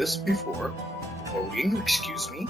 this before. Loading, excuse me.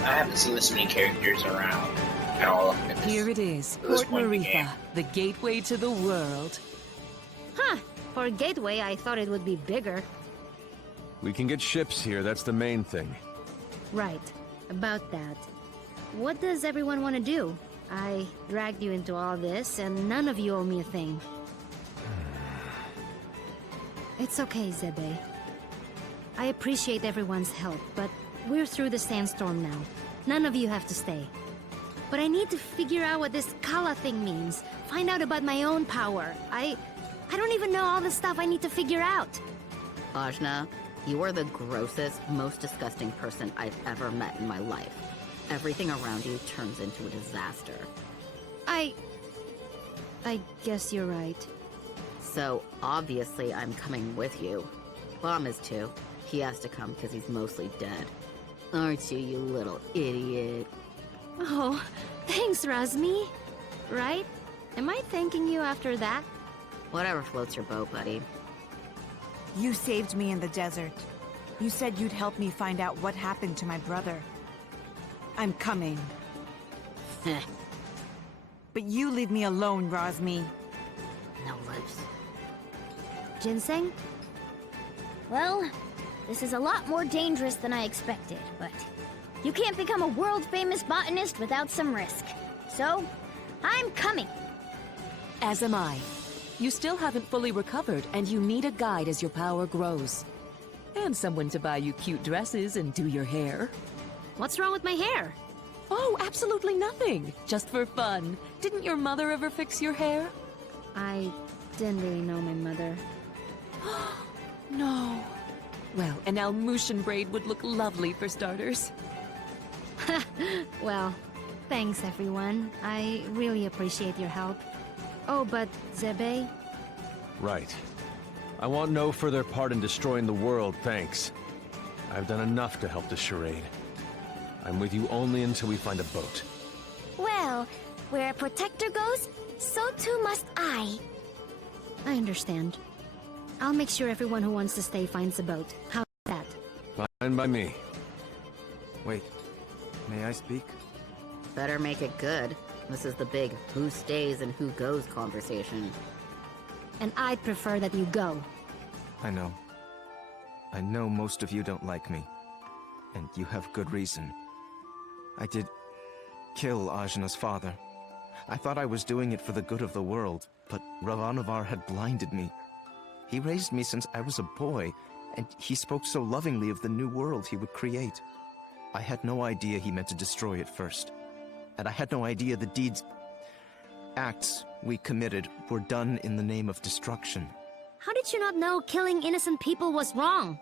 I haven't seen this many characters around at all. Here it is, Port Maritha, the gateway to the world. Huh. For a gateway, I thought it would be bigger. We can get ships here, that's the main thing. Right. About that. What does everyone want to do? I dragged you into all this, and none of you owe me a thing. It's okay, Zebe. I appreciate everyone's help, but we're through the sandstorm now. None of you have to stay. But I need to figure out what this Kala thing means. Find out about my own power. I don't even know all the stuff I need to figure out. Ajna, you are the grossest, most disgusting person I've ever met in my life. Everything around you turns into a disaster. I guess you're right. So, obviously I'm coming with you. Bomb is too. He has to come because he's mostly dead. Aren't you, you little idiot? Oh, thanks, Razmi. Right? Am I thanking you after that? Whatever floats your boat, buddy. You saved me in the desert. You said you'd help me find out what happened to my brother. I'm coming. But you leave me alone, Razmi. No lips. Ginseng? Well, this is a lot more dangerous than I expected, but you can't become a world-famous botanist without some risk. So, I'm coming. As am I. You still haven't fully recovered, and you need a guide as your power grows. And someone to buy you cute dresses and do your hair. What's wrong with my hair? Oh, absolutely nothing. Just for fun. Didn't your mother ever fix your hair? I didn't really know my mother. No. Well, an Almushan braid would look lovely for starters. Well, thanks everyone. I really appreciate your help. Oh, but Zebe? Right. I want no further part in destroying the world, thanks. I've done enough to help the charade. I'm with you only until we find a boat. Well, where a protector goes, so too must I. I understand. I'll make sure everyone who wants to stay finds a boat. How's that? Fine by me. Wait, may I speak? Better make it good. This is the big who stays and who goes conversation. And I'd prefer that you go. I know. I know most of you don't like me. And you have good reason. I did kill Ajna's father. I thought I was doing it for the good of the world, but Ravanavar had blinded me. He raised me since I was a boy, and he spoke so lovingly of the new world he would create. I had no idea he meant to destroy it first. And I had no idea the acts we committed were done in the name of destruction. How did you not know killing innocent people was wrong?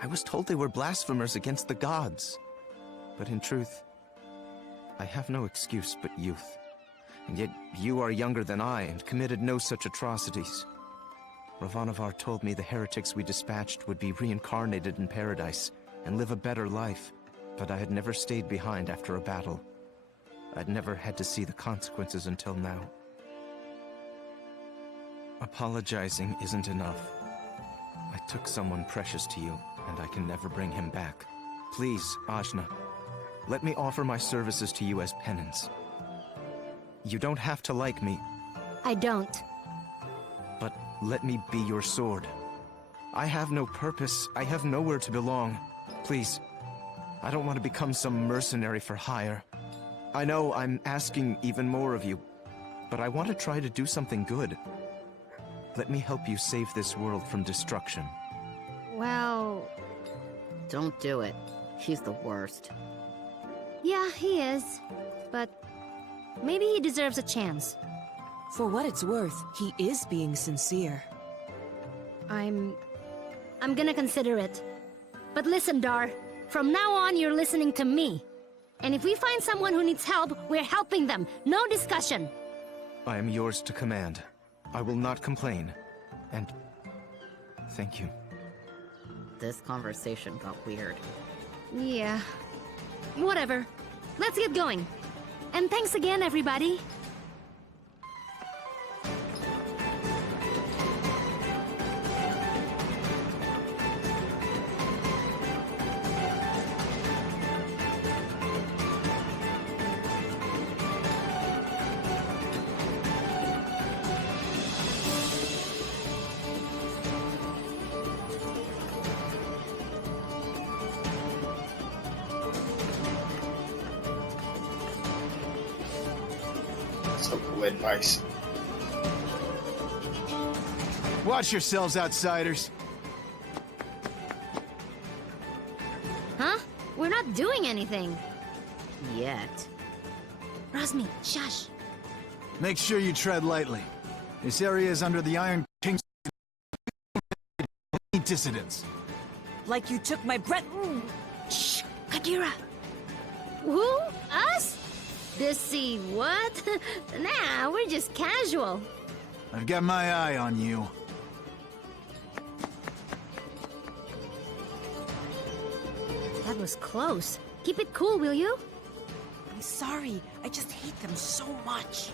I was told they were blasphemers against the gods. But in truth, I have no excuse but youth. And yet you are younger than I and committed no such atrocities. Ravanavar told me the heretics we dispatched would be reincarnated in paradise and live a better life, but I had never stayed behind after a battle. I'd never had to see the consequences until now. Apologizing isn't enough. I took someone precious to you, and I can never bring him back. Please, Ajna, let me offer my services to you as penance. You don't have to like me. I don't. But let me be your sword. I have no purpose. I have nowhere to belong. Please, I don't want to become some mercenary for hire. I know I'm asking even more of you, but I want to try to do something good. Let me help you save this world from destruction. Well, Don't do it. He's the worst. yeah, he is. But maybe he deserves a chance. For what it's worth, he is being sincere. I'm gonna consider it. But listen, Dar. From now on, you're listening to me. And if we find someone who needs help, we're helping them. No discussion. I am yours to command. I will not complain. And thank you. This conversation got weird. Yeah. Whatever. Let's get going. And thanks again, everybody. So cool advice. Watch yourselves, outsiders. Huh? We're not doing anything. Yet. Rosmi, shush. Make sure you tread lightly. This area is under the Iron King's dissidents. Like you took my breath. Shh, Kadira. Who? Us? Dissy, what? Nah, we're just casual. I've got my eye on you. That was close. Keep it cool, will you? I'm sorry. I just hate them so much.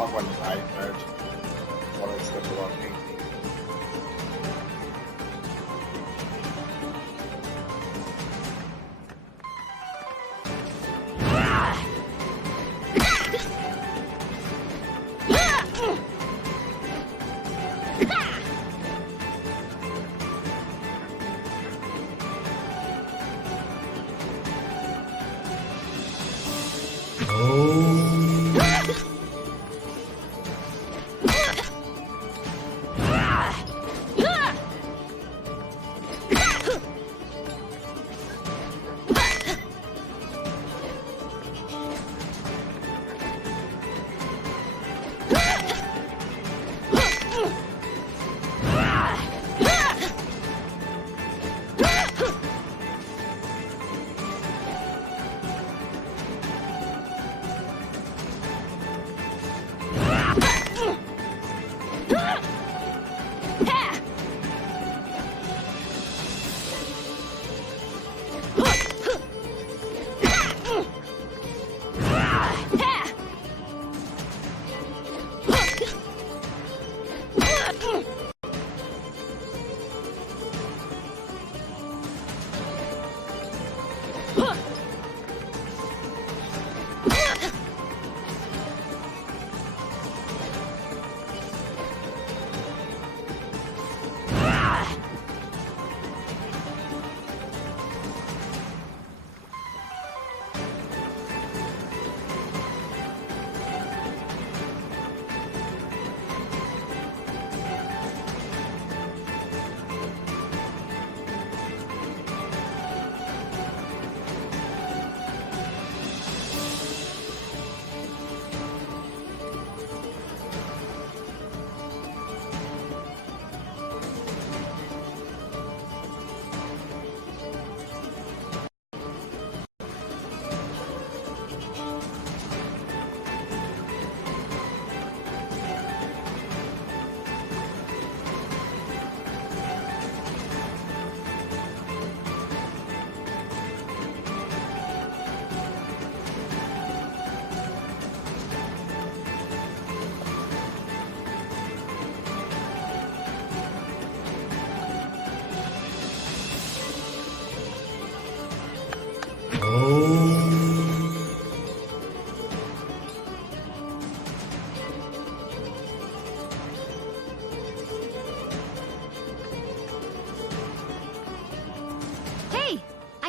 I've won the night mode. While it's the belonging.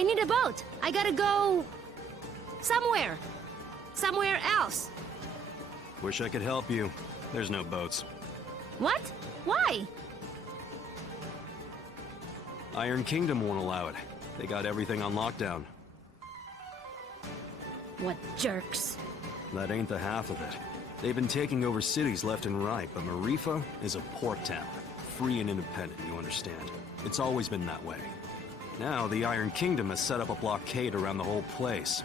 I need a boat. I gotta go... somewhere. Somewhere else. Wish I could help you. There's no boats. What? Why? Iron Kingdom won't allow it. They got everything on lockdown. What jerks. That ain't the half of it. They've been taking over cities left and right, but Marifa is a port town. Free and independent, you understand. It's always been that way. Now, the Iron Kingdom has set up a blockade around the whole place.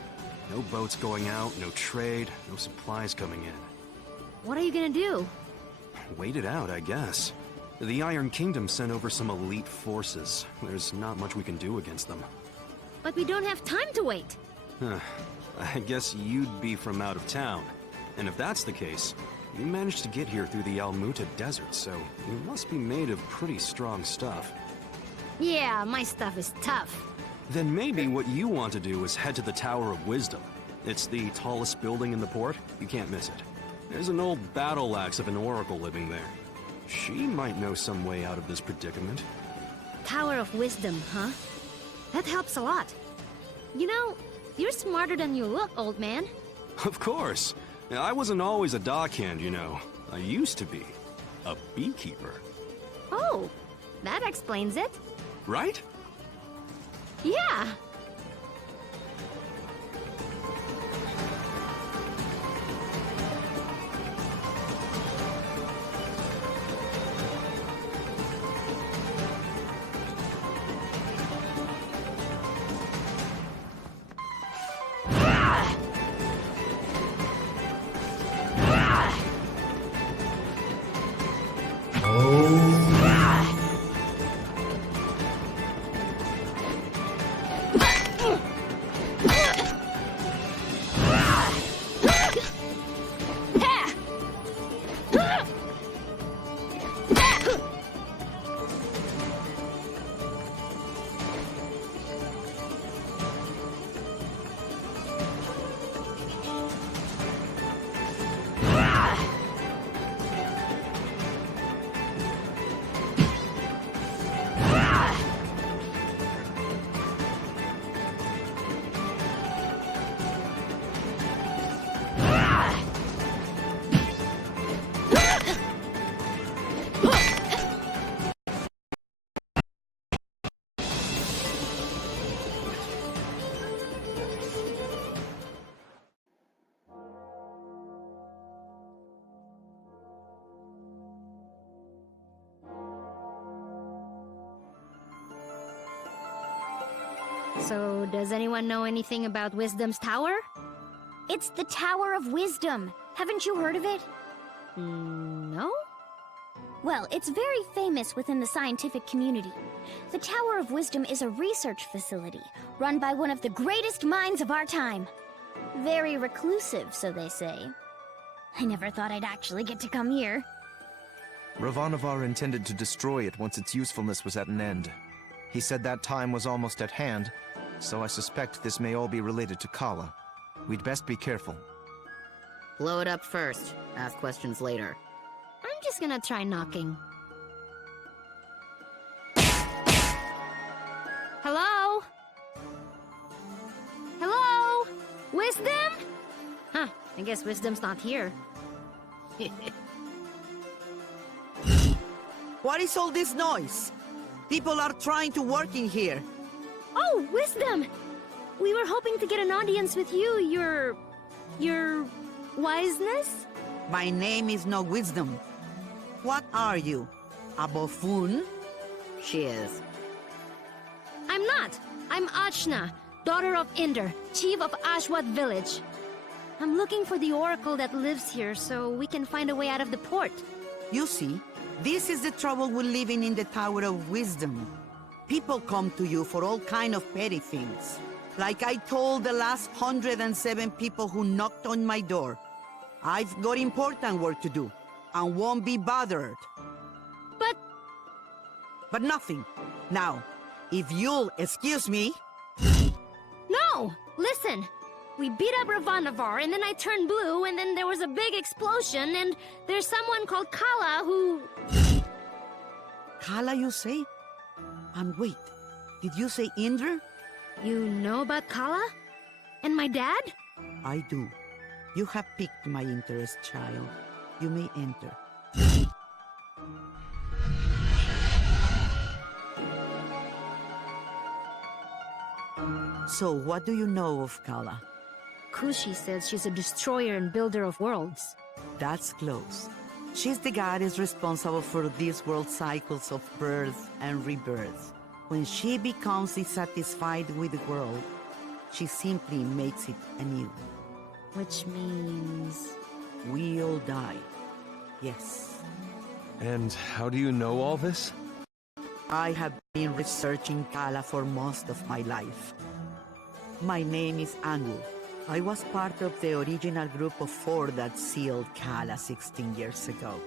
No boats going out, no trade, no supplies coming in. What are you gonna do? Wait it out, I guess. The Iron Kingdom sent over some elite forces. There's not much we can do against them. But we don't have time to wait. I guess you'd be from out of town. And if that's the case, you managed to get here through the Almuta Desert, so you must be made of pretty strong stuff. Yeah, my stuff is tough. Then maybe what you want to do is head to the Tower of Wisdom. It's the tallest building in the port. You can't miss it. There's an old battle axe of an oracle living there. She might know some way out of this predicament. Tower of Wisdom, huh? That helps a lot. You know, you're smarter than you look, old man. Of course. I wasn't always a dockhand, you know. I used to be. A beekeeper. Oh, that explains it. Right? Yeah. So, does anyone know anything about Wisdom's Tower? It's the Tower of Wisdom. Haven't you heard of it? No? Well, it's very famous within the scientific community. The Tower of Wisdom is a research facility run by one of the greatest minds of our time. Very reclusive, so they say. I never thought I'd actually get to come here. Ravanavar intended to destroy it once its usefulness was at an end. He said that time was almost at hand, so I suspect this may all be related to Kala. We'd best be careful. Blow it up first. Ask questions later. I'm just gonna try knocking. Hello? Hello? Wisdom? Huh, I guess Wisdom's not here. What is all this noise? People are trying to work in here. Oh, Wisdom! We were hoping to get an audience with you, your wiseness? My name is no Wisdom. What are you? A buffoon? She is. I'm not. I'm Achna, daughter of Inder, chief of Ashwat village. I'm looking for the oracle that lives here so we can find a way out of the port. You see, this is the trouble with living in the Tower of Wisdom. People come to you for all kind of petty things. Like I told the last 107 people who knocked on my door. I've got important work to do, and won't be bothered. But nothing. Now, if you'll excuse me... No! Listen! We beat up Ravanavar, and then I turned blue, and then there was a big explosion, and there's someone called Kala who... Kala, you say? And wait, did you say Indra? You know about Kala? And my dad? I do. You have piqued my interest, child. You may enter. So, what do you know of Kala? Kushi says she's a destroyer and builder of worlds. That's close. She's the goddess responsible for these world cycles of birth and rebirth. When she becomes dissatisfied with the world, she simply makes it anew. Which means... We all die. Yes. And how do you know all this? I have been researching Kala for most of my life. My name is Angu. I was part of the original group of 4 that sealed Kala 16 years ago.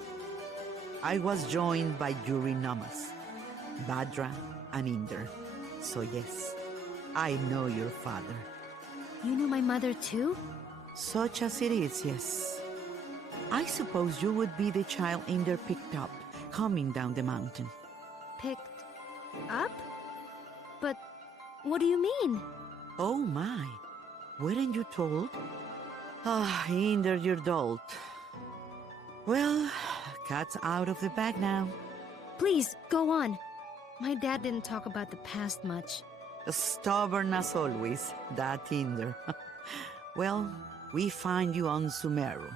I was joined by Yuri Namas, Badra, and Inder. So yes, I know your father. You know my mother too? Such as it is, yes. I suppose you would be the child Inder picked up, coming down the mountain. Picked up? But what do you mean? Oh my, weren't you told? Ah, Inder, you're dolt. Well, cat's out of the bag now. Please, go on. My dad didn't talk about the past much. Stubborn as always, that Inder. Well, we find you on Sumeru,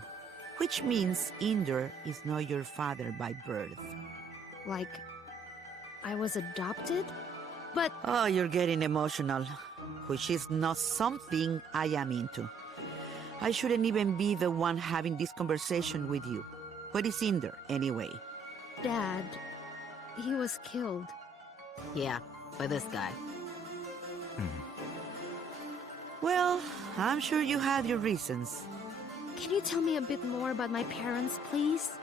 which means Inder is not your father by birth. Like, I was adopted? But... Oh, you're getting emotional, which is not something I am into. I shouldn't even be the one having this conversation with you. What is Inder, anyway? Dad, he was killed. Yeah, by this guy. Well, I'm sure you had your reasons. Can you tell me a bit more about my parents, please?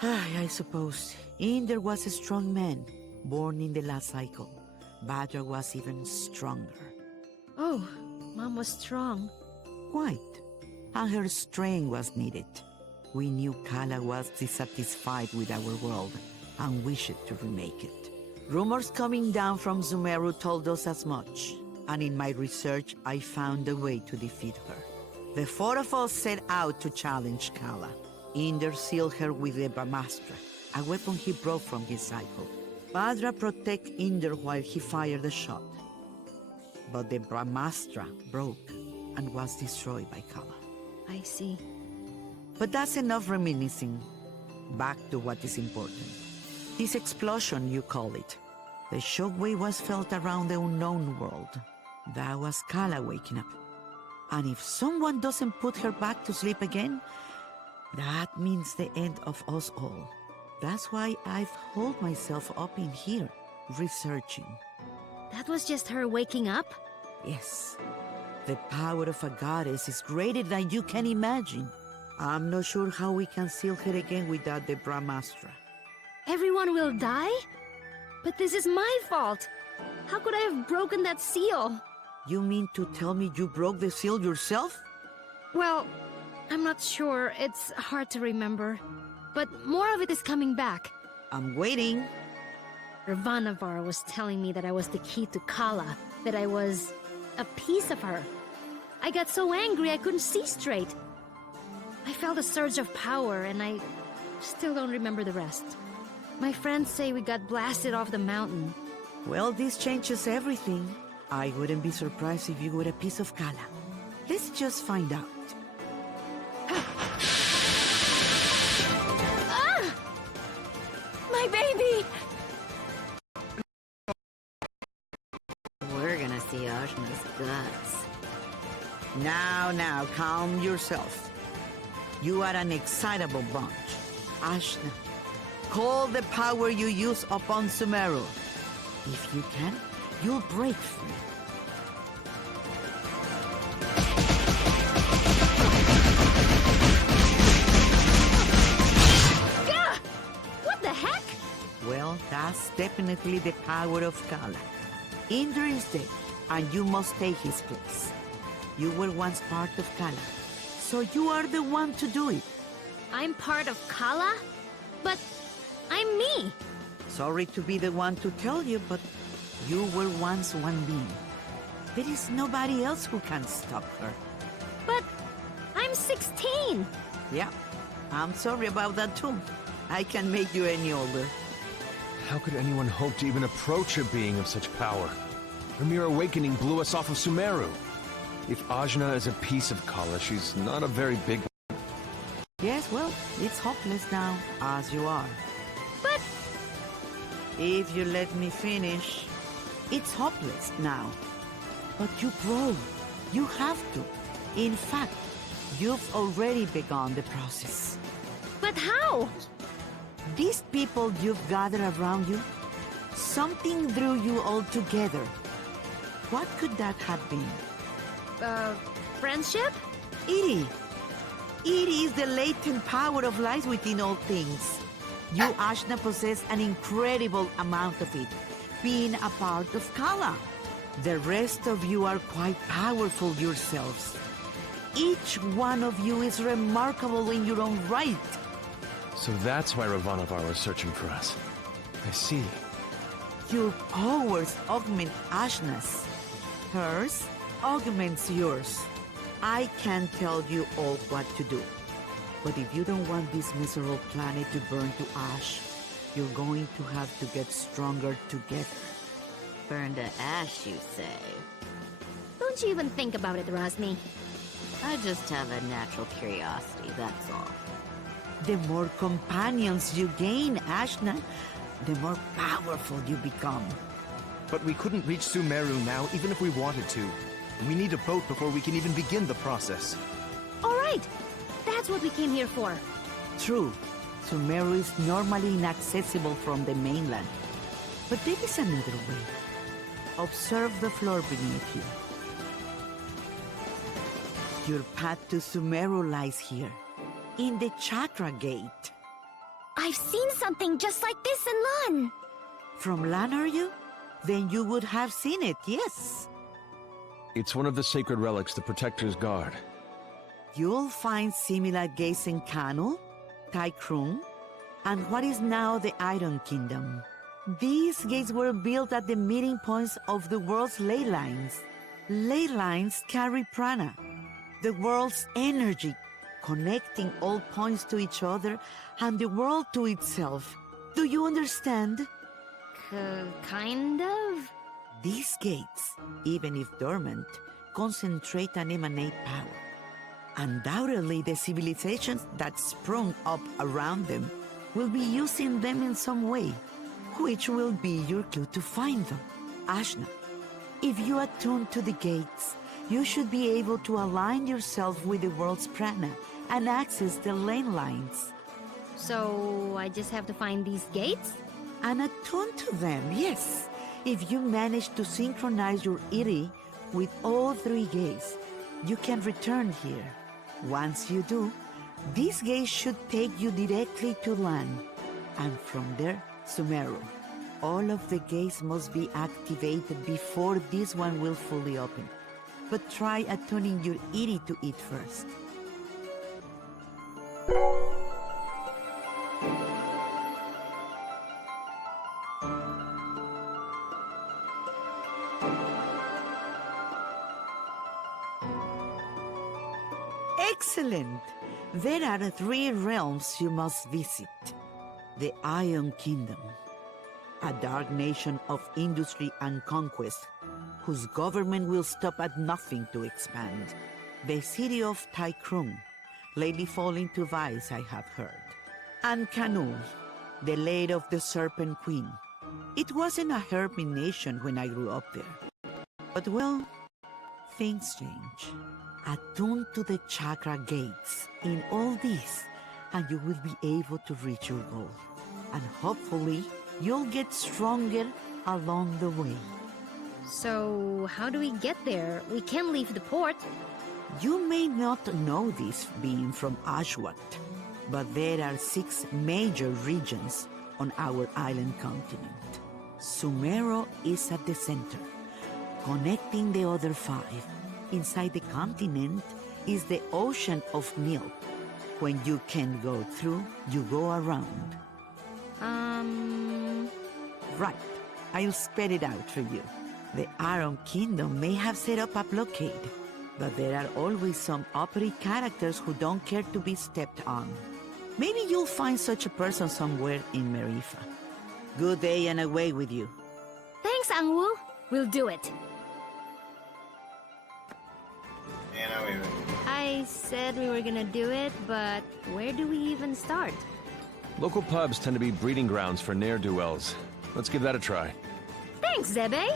I suppose. Inder was a strong man, born in the last cycle. Badra was even stronger. Oh, Mom was strong. Quite. And her strength was needed. We knew Kala was dissatisfied with our world and wished to remake it. Rumors coming down from Sumeru told us as much, and in my research I found a way to defeat her. The 4 of us set out to challenge Kala. Inder sealed her with the Brahmastra, a weapon he brought from his cycle. Badra protected Inder while he fired the shot. But the Brahmastra broke and was destroyed by Kala. I see. But that's enough reminiscing. Back to what is important. This explosion, you call it. The shockwave was felt around the unknown world. That was Kala waking up. And if someone doesn't put her back to sleep again, that means the end of us all. That's why I've holed myself up in here, researching. That was just her waking up? Yes. The power of a goddess is greater than you can imagine. I'm not sure how we can seal her again without the Brahmastra. Everyone will die? But this is my fault! How could I have broken that seal? You mean to tell me you broke the seal yourself? Well, I'm not sure. It's hard to remember. But more of it is coming back. I'm waiting. Ravanavar was telling me that I was the key to Kala, that I was a piece of her. I got so angry I couldn't see straight. I felt a surge of power, and I still don't remember the rest. My friends say we got blasted off the mountain. Well, this changes everything. I wouldn't be surprised if you were a piece of Kala. Let's just find out. Ah! My baby! We're gonna see Ajna's guts. Now, calm yourself. You are an excitable bunch. Ashna, call the power you use upon Sumeru. If you can, you'll break free. Gah! What the heck? Well, that's definitely the power of Kala. Inder is dead, and you must take his place. You were once part of Kala, so you are the one to do it. I'm part of Kala? But I'm me! Sorry to be the one to tell you, but you were once one being. There is nobody else who can stop her. But I'm 16! Yeah, I'm sorry about that too. I can make you any older. How could anyone hope to even approach a being of such power? Her mere awakening blew us off of Sumeru. If Ajna is a piece of Kala, she's not a very big one. Yes, well, it's hopeless now, as you are. But... If you let me finish, it's hopeless now. But you grow. You have to. In fact, you've already begun the process. but how? These people you've gathered around you, something drew you all together. What could that have been? Friendship? Iri. Iri is the latent power of life within all things. You, Ashna, possess an incredible amount of it, being a part of Kala. The rest of you are quite powerful yourselves. Each one of you is remarkable in your own right. So that's why Ravanavar was searching for us. I see. Your powers augment Ashna's. Hers augments yours. I can tell you all what to do. But if you don't want this miserable planet to burn to ash, you're going to have to get stronger together. Burn to ash, you say? Don't you even think about it, Rosny. I just have a natural curiosity, that's all. The more companions you gain, Ashna, the more powerful you become. But we couldn't reach Sumeru now, even if we wanted to. We need a boat before we can even begin the process. All right! That's what we came here for. True, Sumeru is normally inaccessible from the mainland. But there is another way. Observe the floor beneath you. Your path to Sumeru lies here, in the Chakra Gate. I've seen something just like this in Lan. From Lan, are you? Then you would have seen it, yes. It's one of the sacred relics the Protectors guard. You'll find similar gates in Kanu, Taikrung, and what is now the Iron Kingdom. These gates were built at the meeting points of the world's ley lines. Ley lines carry prana, the world's energy, connecting all points to each other and the world to itself. Do you understand? Kind of? These gates, even if dormant, concentrate and emanate power. Undoubtedly, the civilizations that sprung up around them will be using them in some way, which will be your clue to find them. Ashna, if you attune to the gates, you should be able to align yourself with the world's prana and access the lane lines. So I just have to find these gates? And attune to them, yes. If you manage to synchronize your Iri with all three gates, you can return here. Once you do, these gates should take you directly to Lan, and from there, Sumeru. All of the gates must be activated before this one will fully open. But try attuning your Iri to it first. Excellent! There are 3 realms you must visit. The Iron Kingdom, a dark nation of industry and conquest, whose government will stop at nothing to expand. The city of Taikrung, lately falling to vice, I have heard. And Kanu, the land of the Serpent Queen. It wasn't a hermit nation when I grew up there. But well, things change. Attune to the chakra gates in all this, and you will be able to reach your goal. And hopefully, you'll get stronger along the way. So how do we get there? We can't leave the port. You may not know this being from Ashwat, but there are 6 major regions on our island continent. Sumeru is at the center, connecting the other 5. Inside the continent is the ocean of milk. When you can't go through, you go around. Right. I'll spell it out for you. The Iron Kingdom may have set up a blockade, but there are always some uppity characters who don't care to be stepped on. Maybe you'll find such a person somewhere in Marifa. Good day and away with you. Thanks, Angwu. We'll do it. I said we were gonna do it, but where do we even start? Local pubs tend to be breeding grounds for ne'er-do-wells. Let's give that a try. Thanks, Zebe.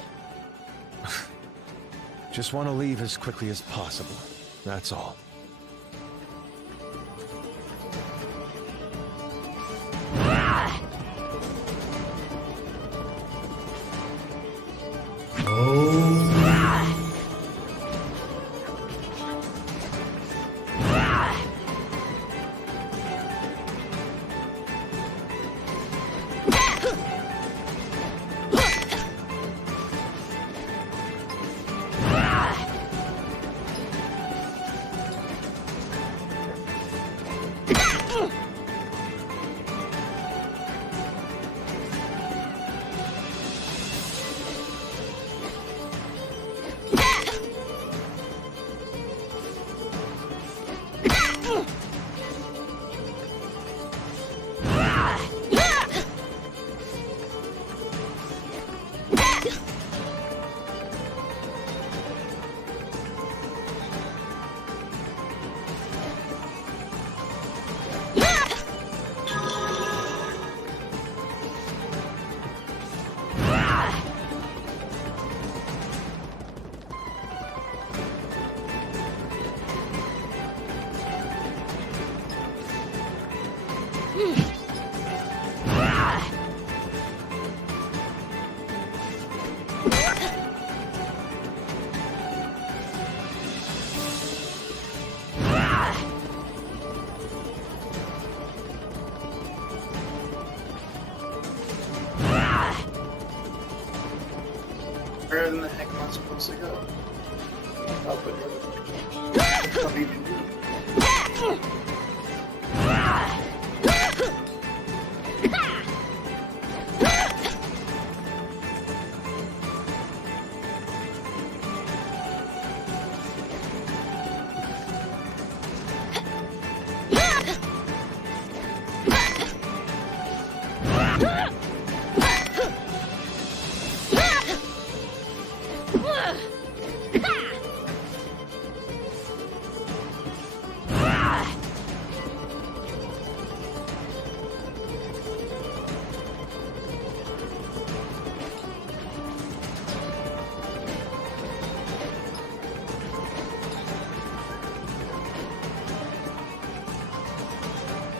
Just want to leave as quickly as possible. That's all. Where in the heck am I supposed to go? Oh, but what do you do?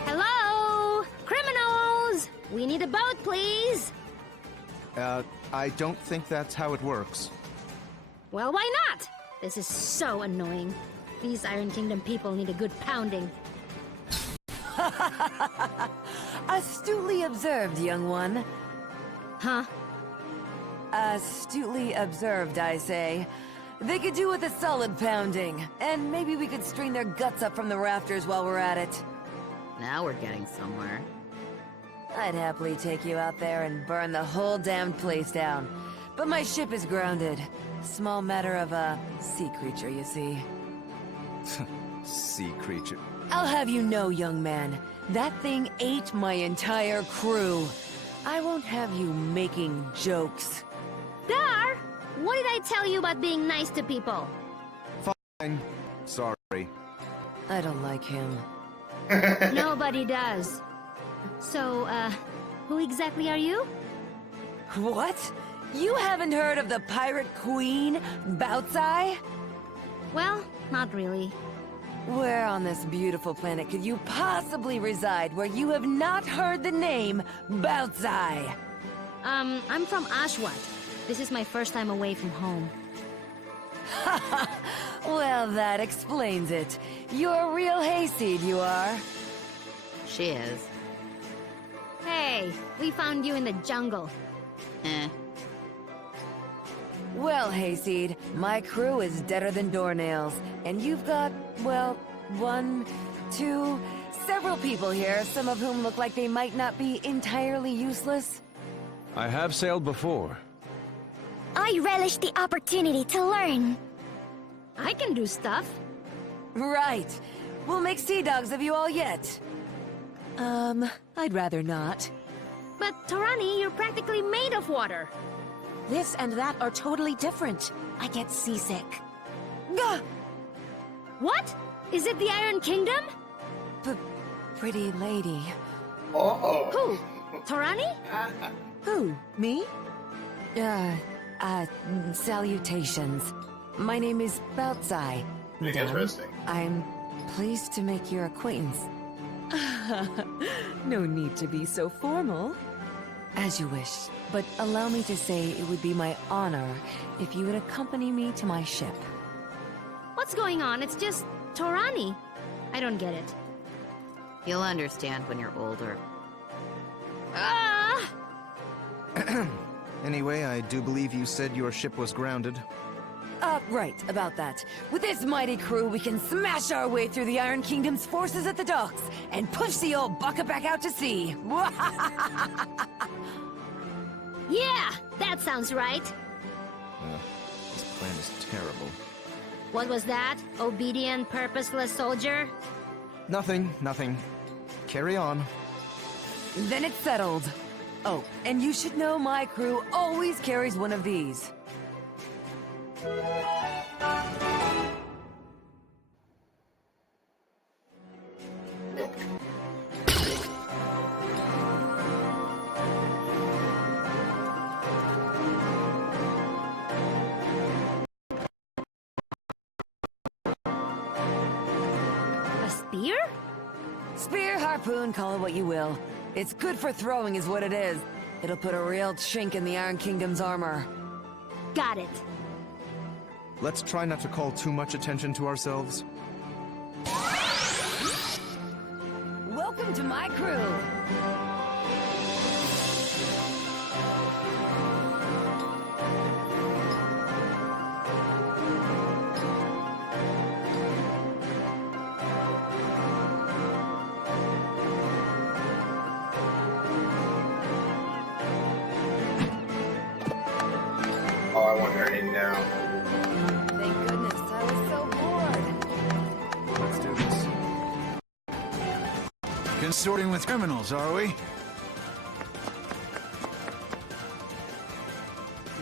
Hello? Criminals! We need a boat, please! I don't think that's how it works. Well, why not? This is so annoying. These Iron Kingdom people need a good pounding. Astutely observed, young one. Huh? Astutely observed, I say. They could do with a solid pounding, and maybe we could string their guts up from the rafters while we're at it. Now we're getting somewhere. I'd happily take you out there and burn the whole damned place down. But my ship is grounded. Small matter of a sea creature, you see. Sea creature. I'll have you know, young man, that thing ate my entire crew. I won't have you making jokes. Dar! What did I tell you about being nice to people? Fine. Sorry. I don't like him. Nobody does. So, who exactly are you? What? You haven't heard of the pirate queen, Bautzai? Well, not really. Where on this beautiful planet could you possibly reside where you have not heard the name Bautzai? I'm from Ashwat. This is my first time away from home. Well, that explains it. You're a real hayseed, you are. She is. Hey, we found you in the jungle. Eh. Well, hayseed, my crew is deader than doornails, and you've got, well, one, two, several people here, some of whom look like they might not be entirely useless. I have sailed before. I relish the opportunity to learn. I can do stuff. Right. We'll make sea dogs of you all yet. I'd rather not. But Torani, you're practically made of water. This and that are totally different. I get seasick. Gah! What? Is it the Iron Kingdom? Pretty lady. Oh. Who? Torani? Who? Me? Salutations. My name is Beltzai. Interesting. I'm pleased to make your acquaintance. No need to be so formal. As you wish, but allow me to say it would be my honor if you would accompany me to my ship. What's going on? It's just Torani. I don't get it. You'll understand when you're older. Ah! Anyway, I do believe you said your ship was grounded. Right, about that. With this mighty crew, we can smash our way through the Iron Kingdom's forces at the docks and push the old bucket back out to sea. Yeah, that sounds right. This plan is terrible. What was that? Obedient, purposeless soldier? Nothing. Carry on. Then it's settled. Oh, and you should know my crew always carries one of these. A spear? Spear, harpoon, call it what you will. It's good for throwing is what it is. It'll put a real chink in the Iron Kingdom's armor. Got it. Let's try not to call too much attention to ourselves. Welcome to my crew. Oh, I want her in now. Thank goodness, I was so bored. Let's do this. Consorting with criminals, are we?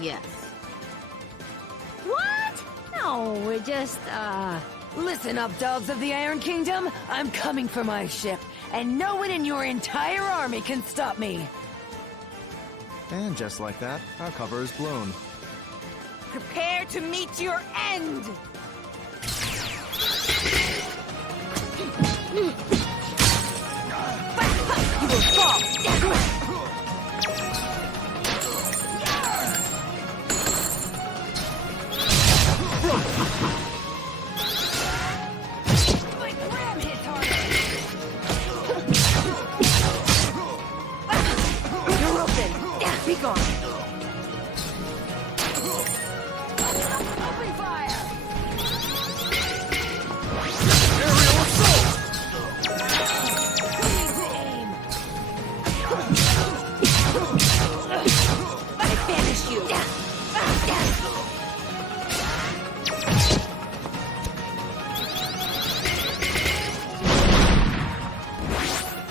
Yes. What? No, we're just, Listen up, dogs of the Iron Kingdom. I'm coming for my ship, and no one in your entire army can stop me. And just like that, our cover is blown. Prepare to meet your end! You will fall. My ram hits harder. You're open. Be gone. Open fire. Aerial assault! Please aim. I banish you.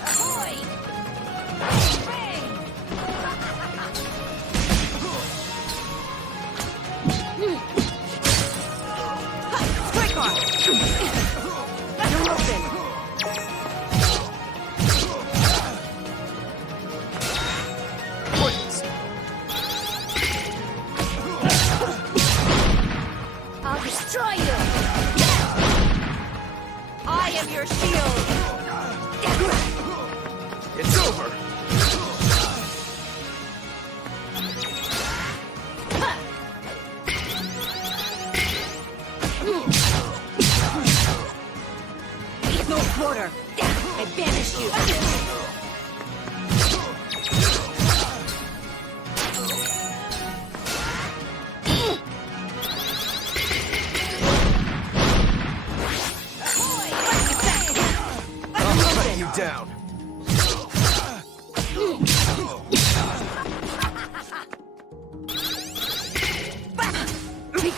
Ahoy! Bang! Strike on! You're open!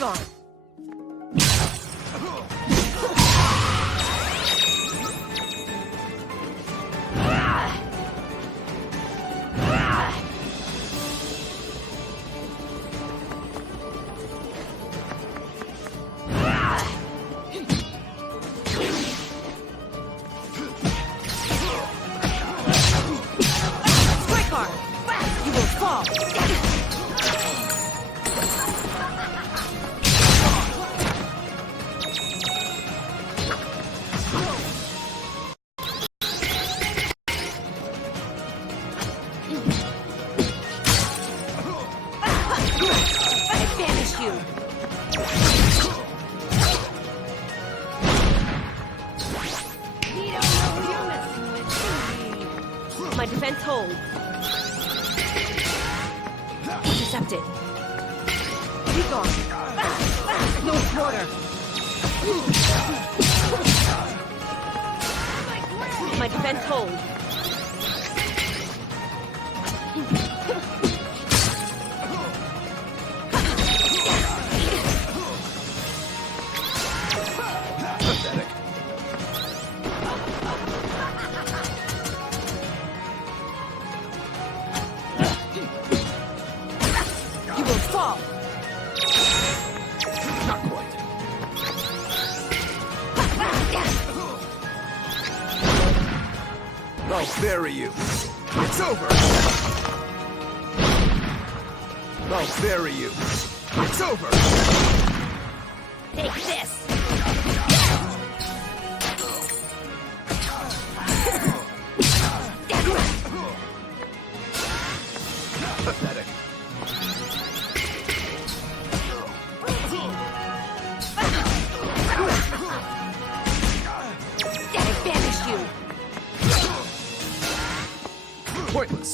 gone! You will fall! I banish you! You don't know who you're messing with, do you? My defense holds. Intercepted. Be gone. No quarter. My defense holds. Pathetic. You will fall. Not quite. I'll bury you. It's over. I'll bury you. It's over. Take this! Pathetic. I banish you. Pointless.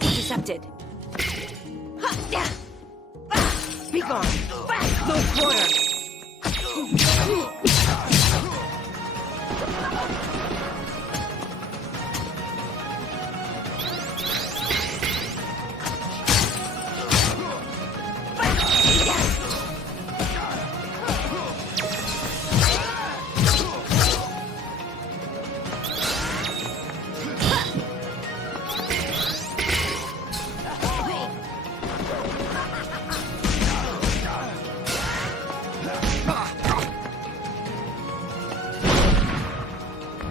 Intercepted. Be gone. No quarter.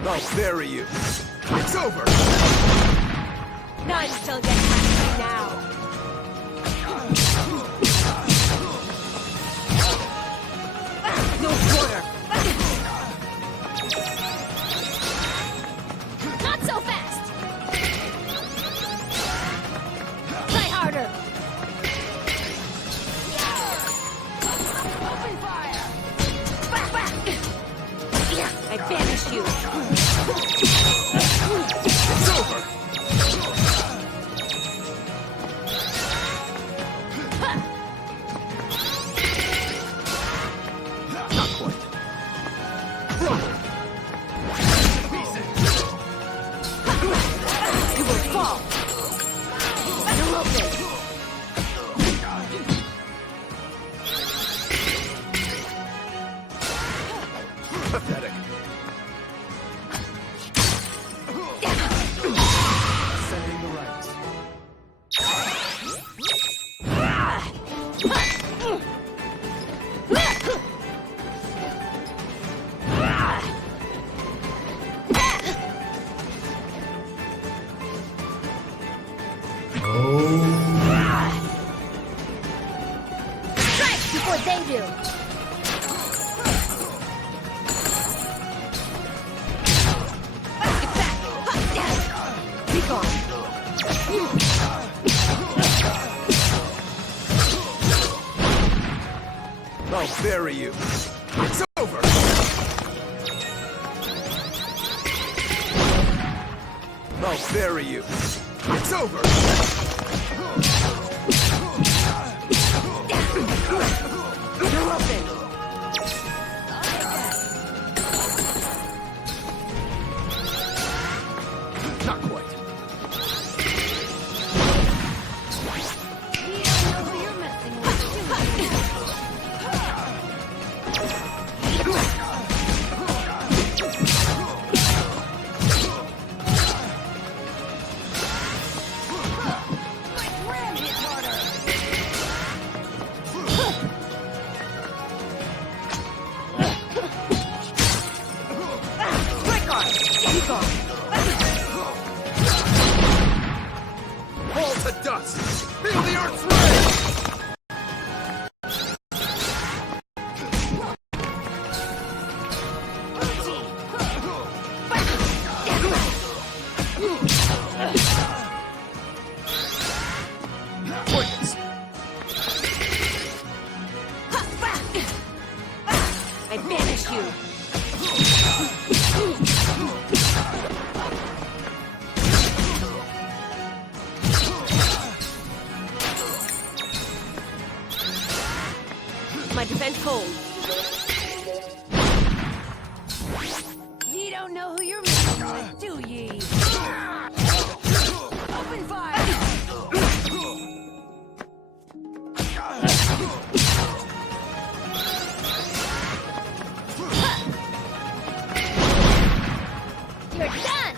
I'll bury you. It's over. None shall get past me now. No quarter. Not so fast! Try harder! Open fire! I banish you. It's over. Not quite. You will fall. You're open. Pathetic. Setting the right. Strike before they do! Be gone. I'll bury you. It's over. I'll bury you. It's over. You're open. Not quite. You don't know who you're chaos! Feel the earth's rage! I banish you! My defense holds. Ye don't know who you're messing with, do ye? Open fire! You're done!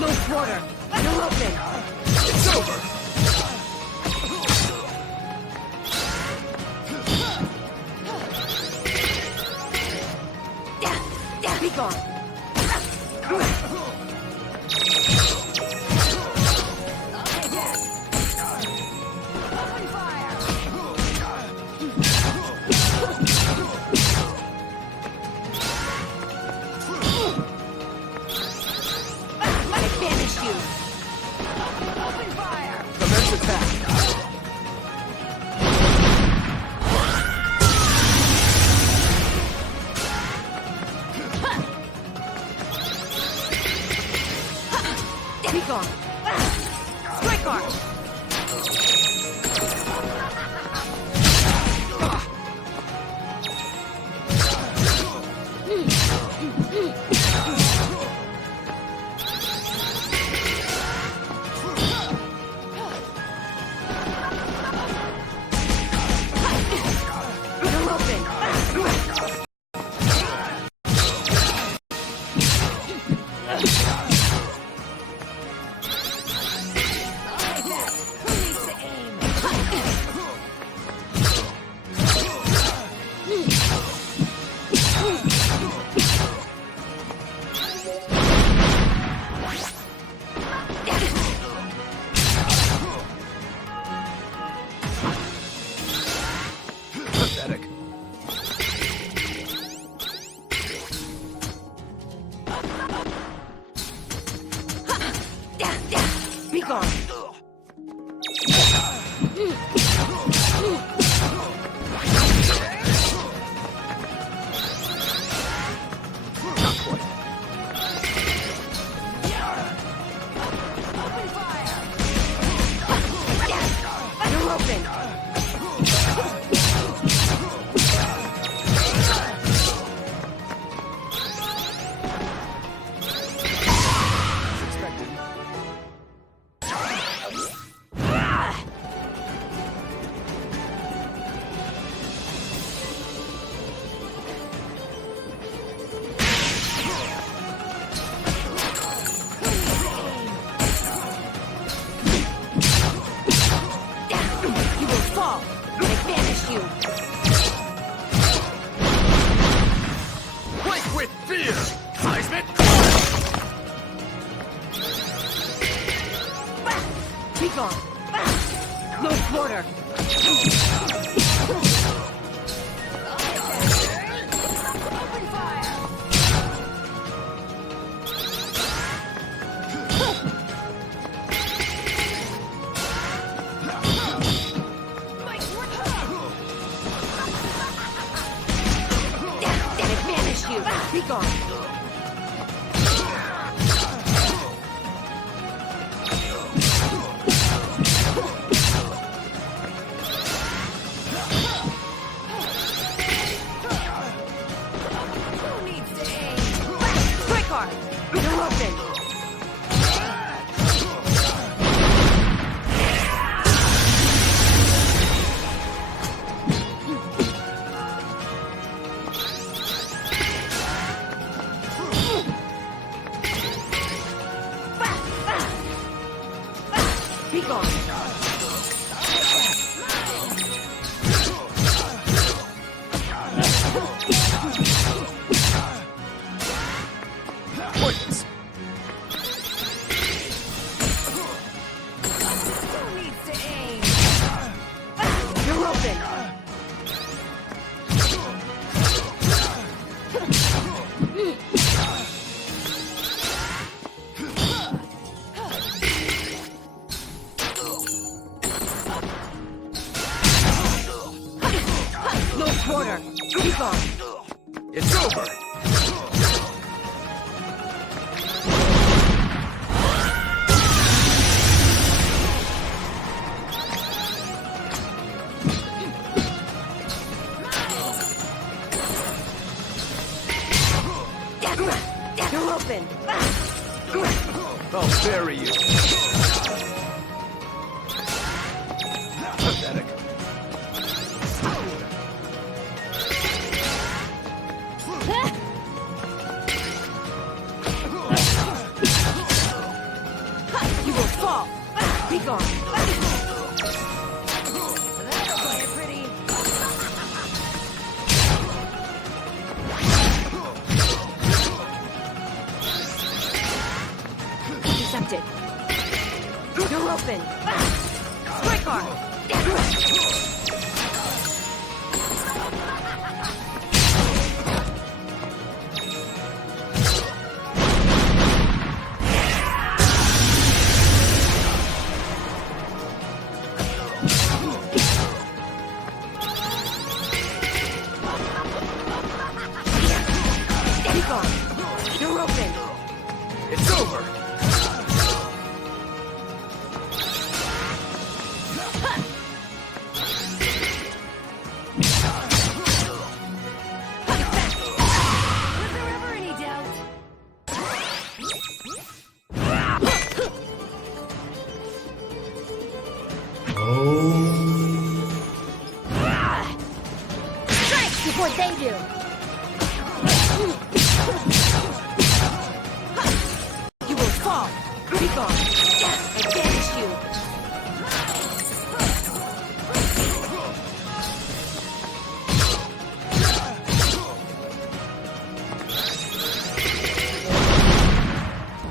No quarter! No open! It's over! Be gone! Open fire! I banish you! Open fire! Commence attack! Be gone! Strike arm! You're open! Who needs to aim? Pathetic. Be gone! Not quite. Open fire! You're open! Expected. You will fall! I banish you! Quake with fear! Seismic Be gone! No quarter! Open fire! I banish you! Be gone! Who needs to aim? Strike arm! You're open! Be gone! points! You're open! I'll bury you. Pathetic. You will fall! Be gone! Intercepted. You're open! Strike arm! Be gone! You're open! It's over. Was there ever any doubt? Strike before they do! You will fall! Be gone! I banish you!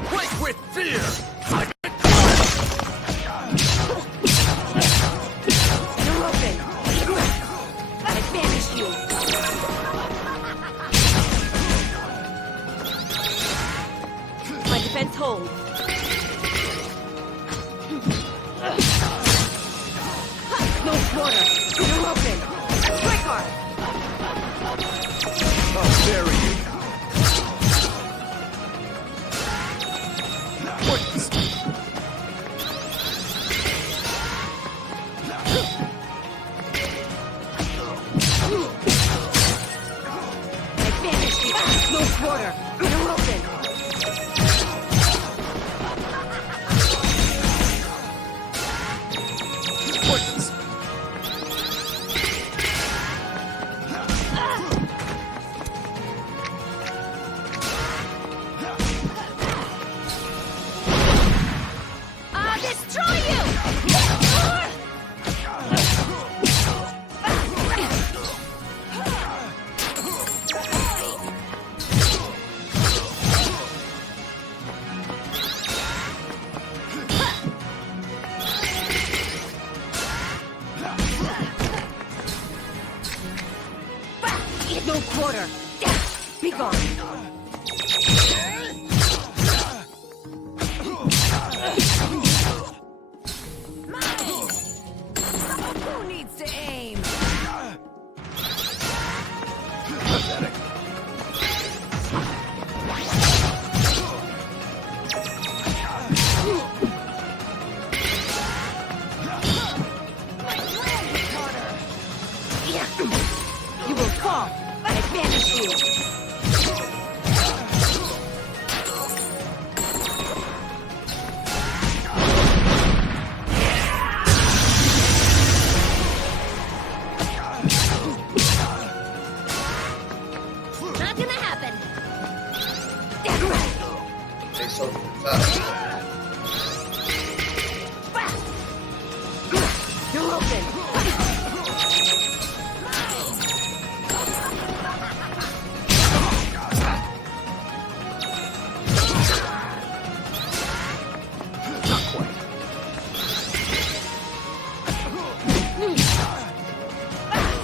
Quake with fear. You're open! I banish you! My defense holds. No quarter! You're open! Strike hard! I'll bury you. I banish you! No quarter! You're open! I'll destroy you! No quarter! Be gone! Who needs to aim? Pathetic. You will fall! I banish you! Not gonna happen! Take something fast. You're open!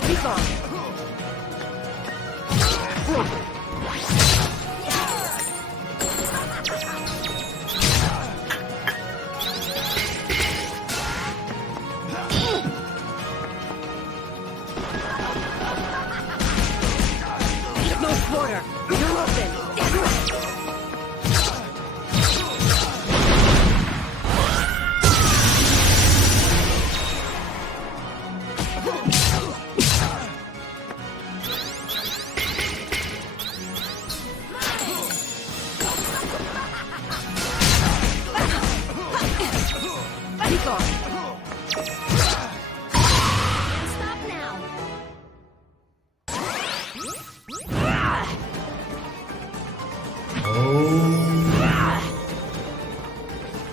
Be gone! Be gone. Stop now.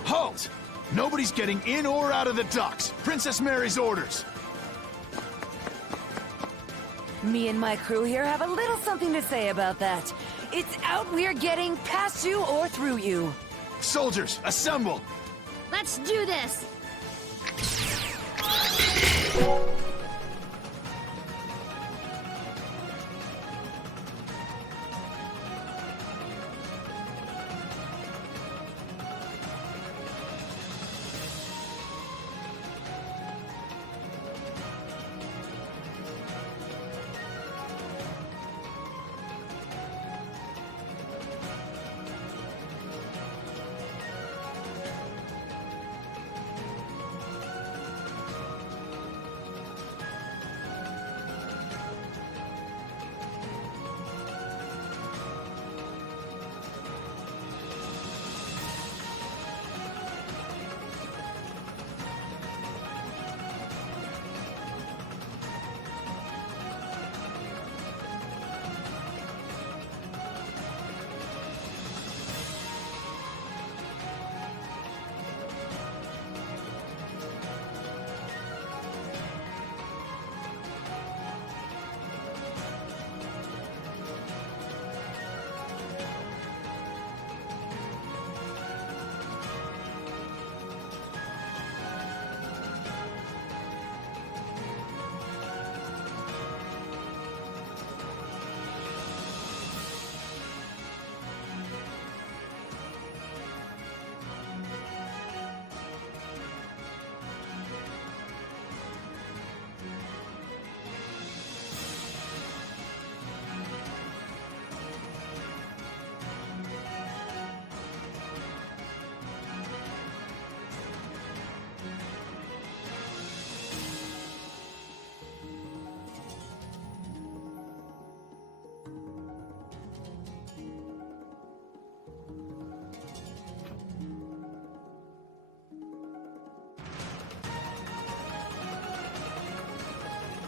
Halt! Nobody's getting in or out of the docks. Princess Mary's orders. Me and my crew here have a little something to say about that. It's out we're getting past you or through you. Soldiers, assemble! Let's do this.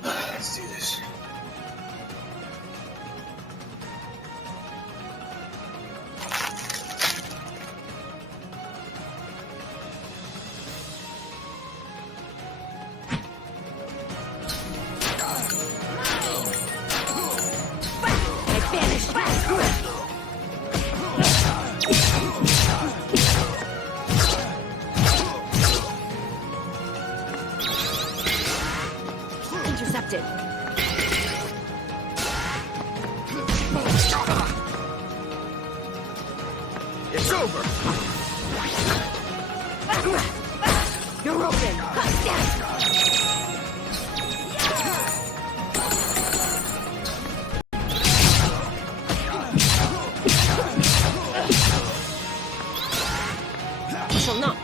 Let's do this. Intercepted. It's over! You're open. You shall not.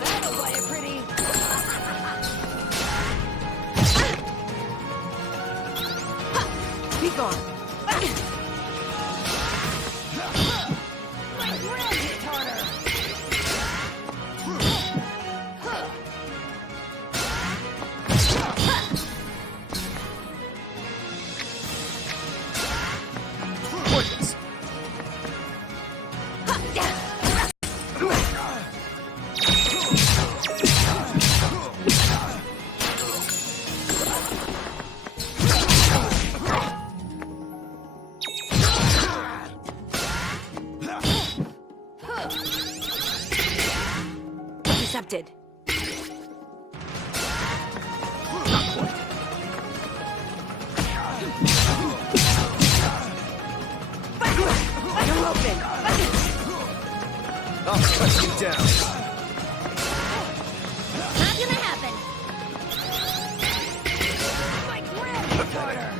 That'll buy you pretty. Be gone. My grill hit harder. Pointless. Intercepted. You're open. I'll cut you down. Not gonna happen. My grill hit harder.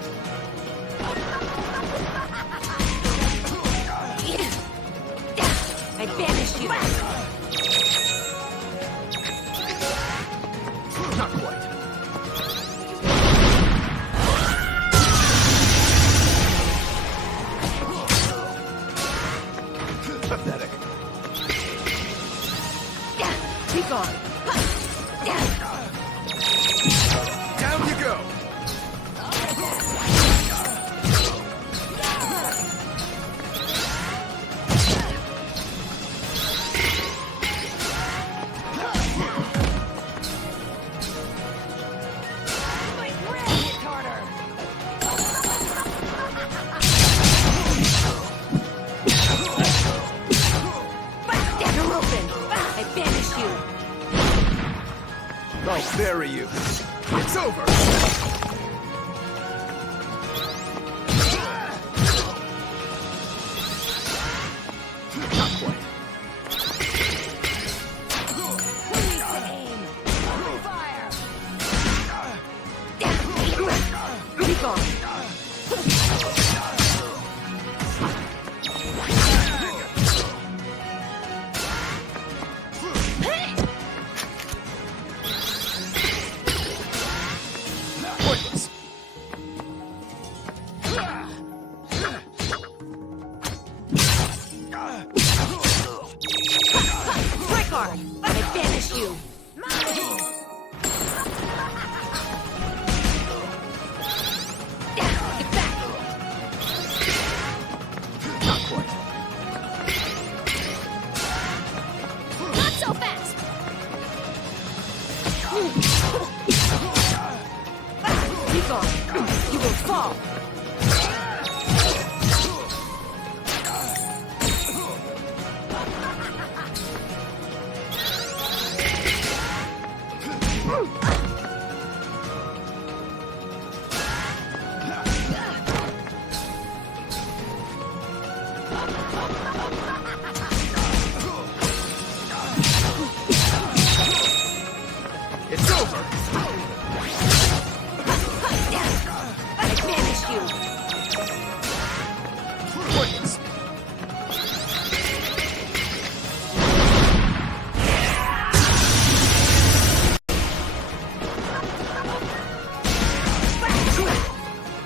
I banished you. Be gone. Down you go! You're open. I banished you. I'll bury you. It's over! Not quite. Be gone. Pointless. Trickard! I banish you. Get back. Not quite. Not so fast! Be gone. You will fall. It's over! I banish you. Pointless.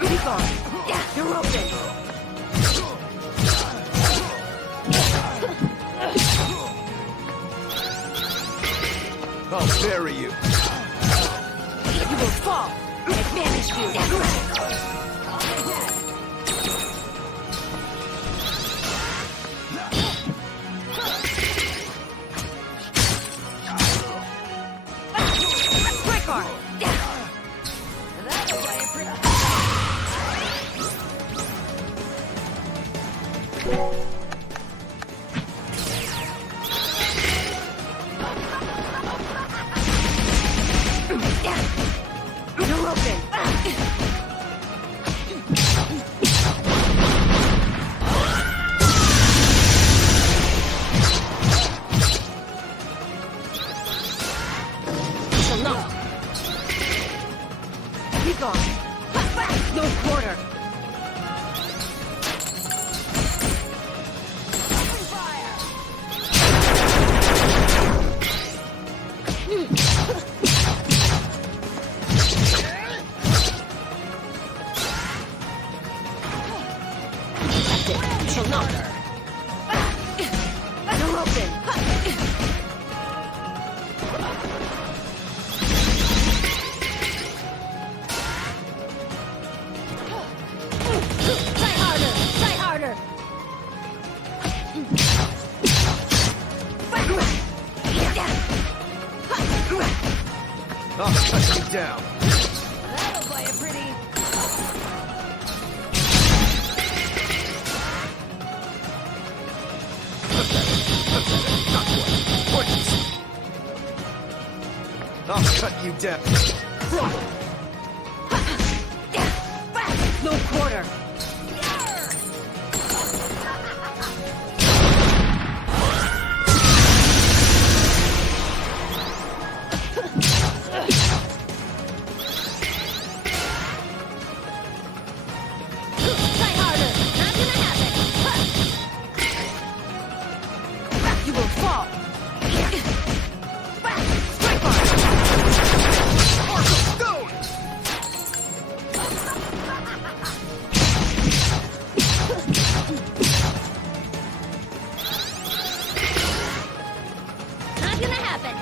Be gone. You're open. I'll bury you. You will fall. I banish you. Trickard. That'll play a pretty. You're open. Shall not. Be gone. No quarter. Shall not. You're open. Try harder. Try harder. I'll cut you down. That'll play a pretty. Not quite. Pointless. I'll cut you down. No quarter. Try harder! Not gonna happen! You will fall. Not gonna happen!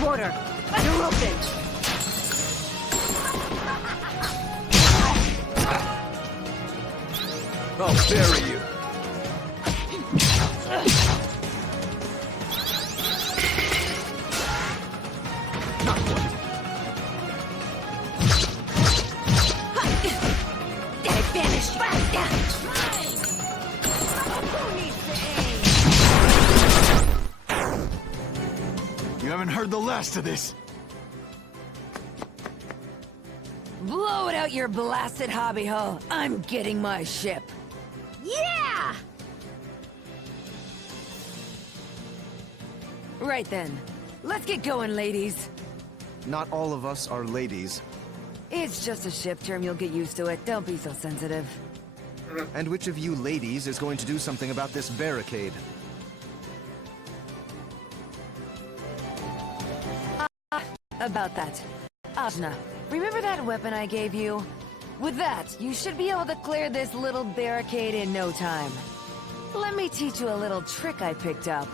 quarter. You're open. I'll bury you. You haven't heard the last of this. Blow it out your blasted hobby hole. I'm getting my ship. Yeah! Right then. Let's get going, ladies. Not all of us are ladies. It's just a ship term, you'll get used to it. Don't be so sensitive. And which of you ladies is going to do something about this barricade? About that. Ajna, remember that weapon I gave you? With that, you should be able to clear this little barricade in no time. Let me teach you a little trick I picked up.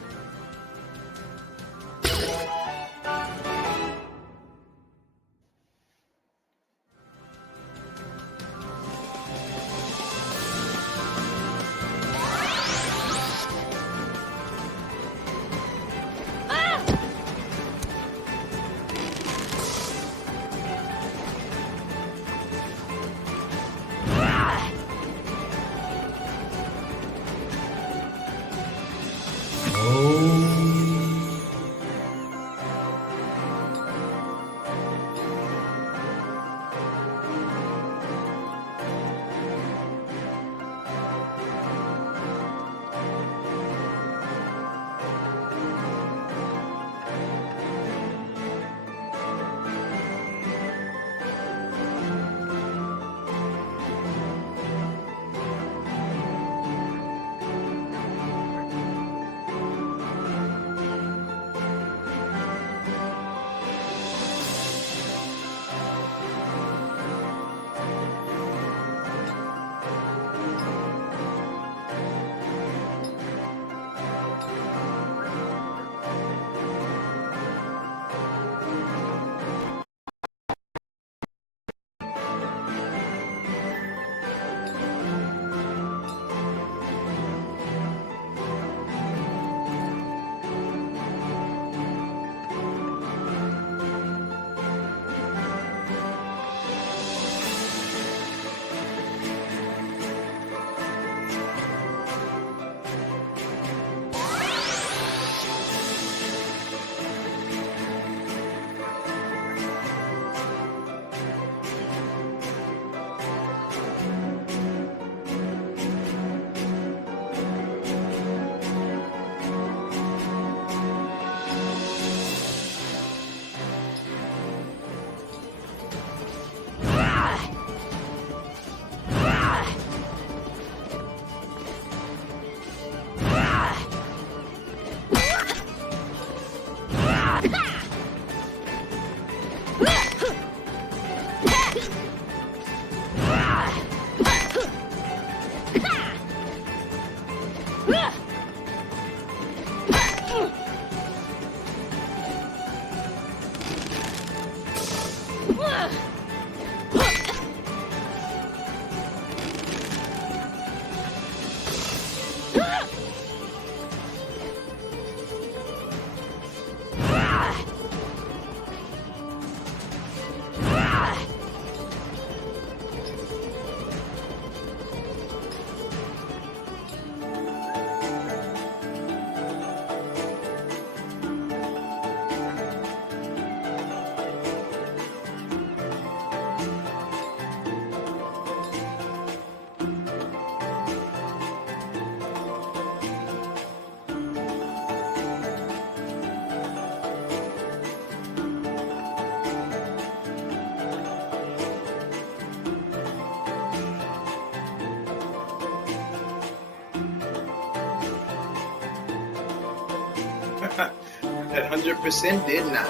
That 100% did not.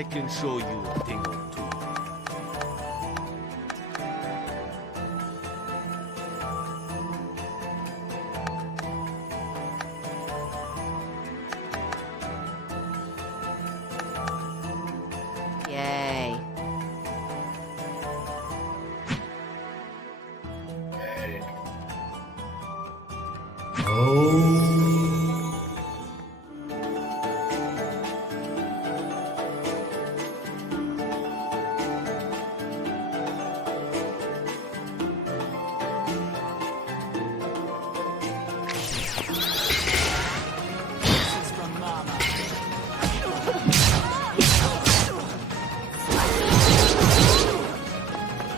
I can show you a thing or two. Yay. Hey.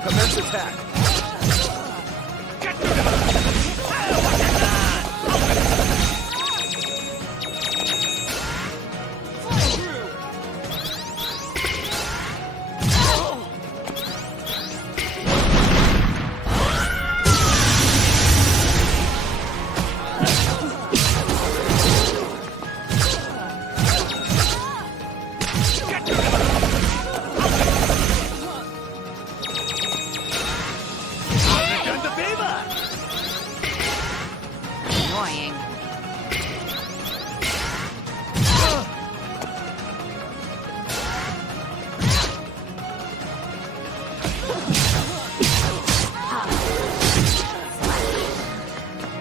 Commence attack. Annoying.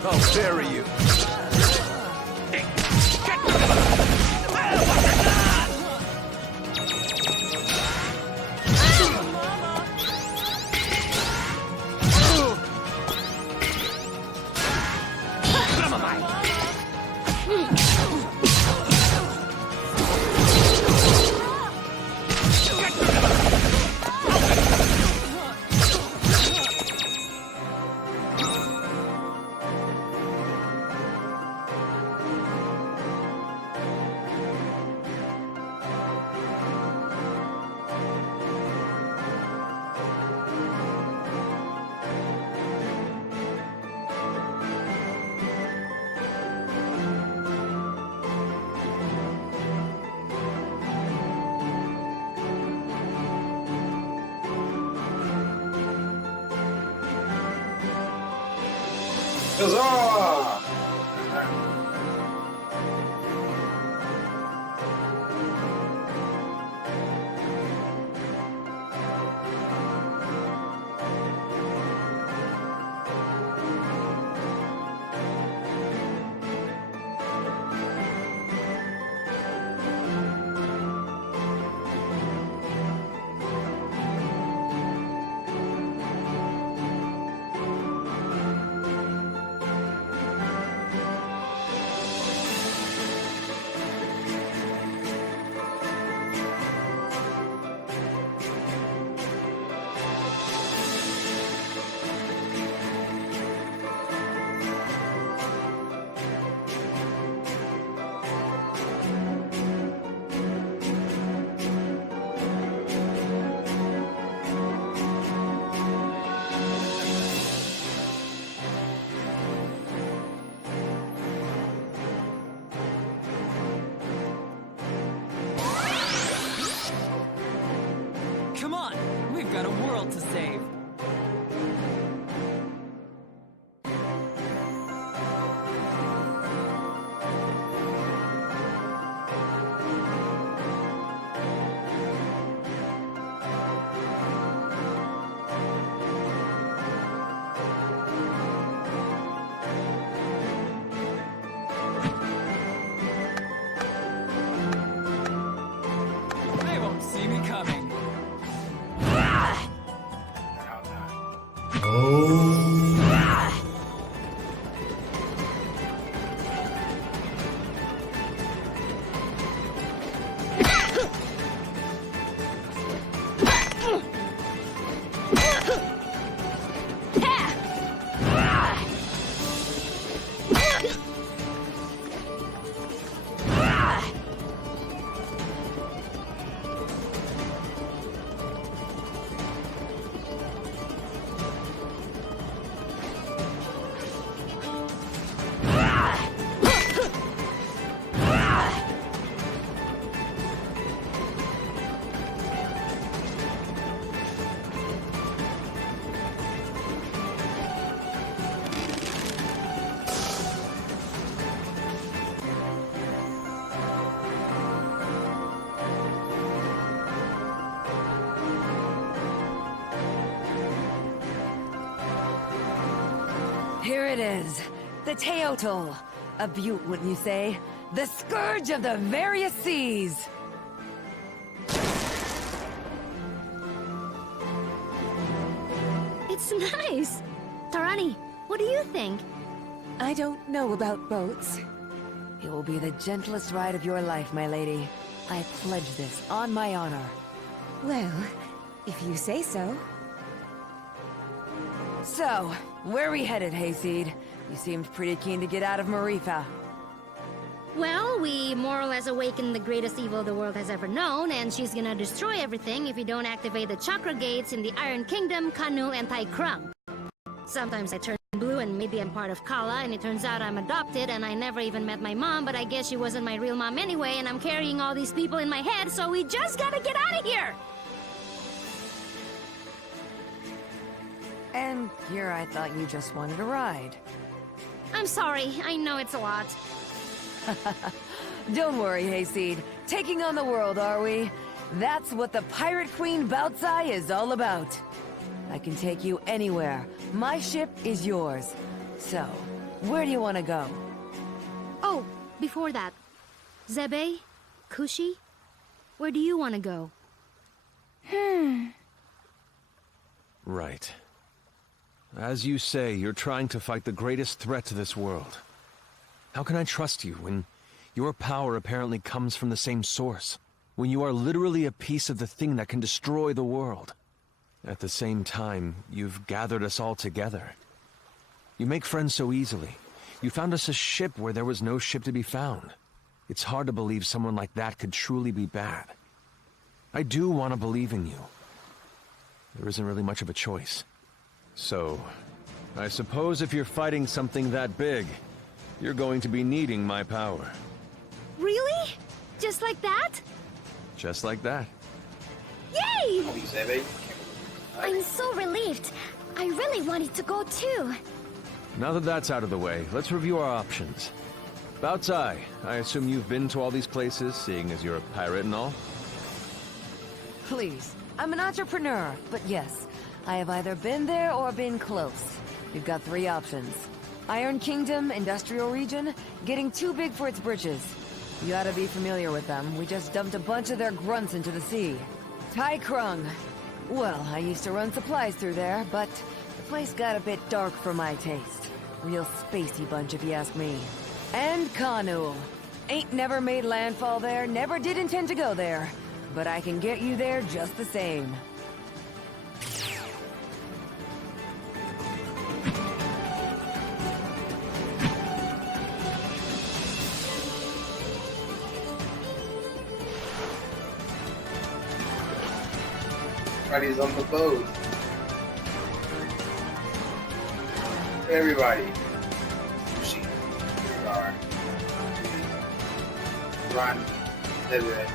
I'll bury you. Huzzah! Come on, we've got a world to save. They won't see me coming. it is. The Teotl. A beaut, wouldn't you say? The scourge of the various seas. It's nice. Tarani, what do you think? I don't know about boats. It will be the gentlest ride of your life, my lady. I pledge this on my honor. Well, if you say so. So, where are we headed, Hayseed? You seemed pretty keen to get out of Marifa. Well, we more or less awakened the greatest evil the world has ever known, and she's gonna destroy everything if we don't activate the chakra gates in the Iron Kingdom, Kanu, and Tai Krung. Sometimes I turn blue and maybe I'm part of Kala, and it turns out I'm adopted and I never even met my mom, but I guess she wasn't my real mom anyway, and I'm carrying all these people in my head, so we just gotta get out of here! And here I thought you just wanted a ride. I'm sorry, I know it's a lot. Don't worry, Hayseed. Taking on the world, are we? That's what the Pirate Queen Bautzai is all about. I can take you anywhere. My ship is yours. So, where do you want to go? Oh, before that. Zebe? Kushi? Where do you want to go? Right. As you say, you're trying to fight the greatest threat to this world. How can I trust you when your power apparently comes from the same source? When you are literally a piece of the thing that can destroy the world? At the same time, you've gathered us all together. You make friends so easily. You found us a ship where there was no ship to be found. It's hard to believe someone like that could truly be bad. I do want to believe in you. There isn't really much of a choice. So, I suppose if you're fighting something that big, you're going to be needing my power. Really? Just like that? Just like that. Yay! Oh, Zebe. I'm so relieved. I really wanted to go too. Now that that's out of the way, let's review our options. Bautzai, I assume you've been to all these places, seeing as you're a pirate and all? Please, I'm an entrepreneur, but yes, I have either been there or been close. You've got 3 options. Iron Kingdom, Industrial Region, getting too big for its britches. You ought to be familiar with them. We just dumped a bunch of their grunts into the sea. Tai Krung. Well, I used to run supplies through there, but the place got a bit dark for my taste. Real spacey bunch, if you ask me. And Kanu. Ain't never made landfall there, never did intend to go there. But I can get you there just the same. Everybody's on the boat. Everybody. Sushi. Cigar. Run. Zebe.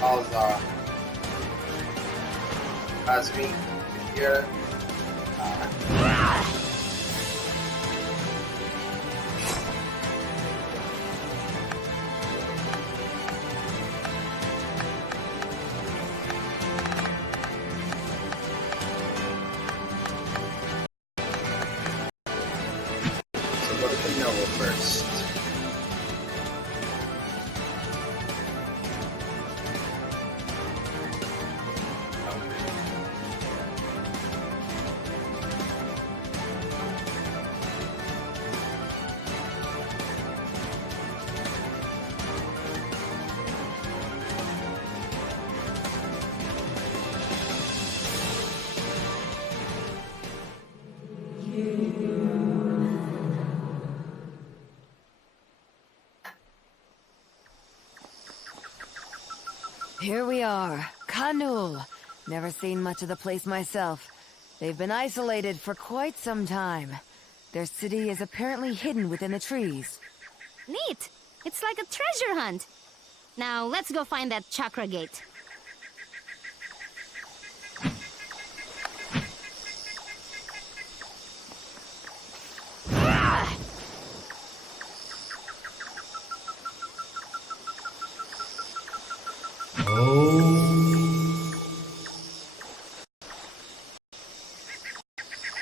Alzar. Azmi. Here. First. Here we are, Kanu. Never seen much of the place myself. They've been isolated for quite some time. Their city is apparently hidden within the trees. Neat! It's like a treasure hunt. Now, let's go find that chakra gate. Oh.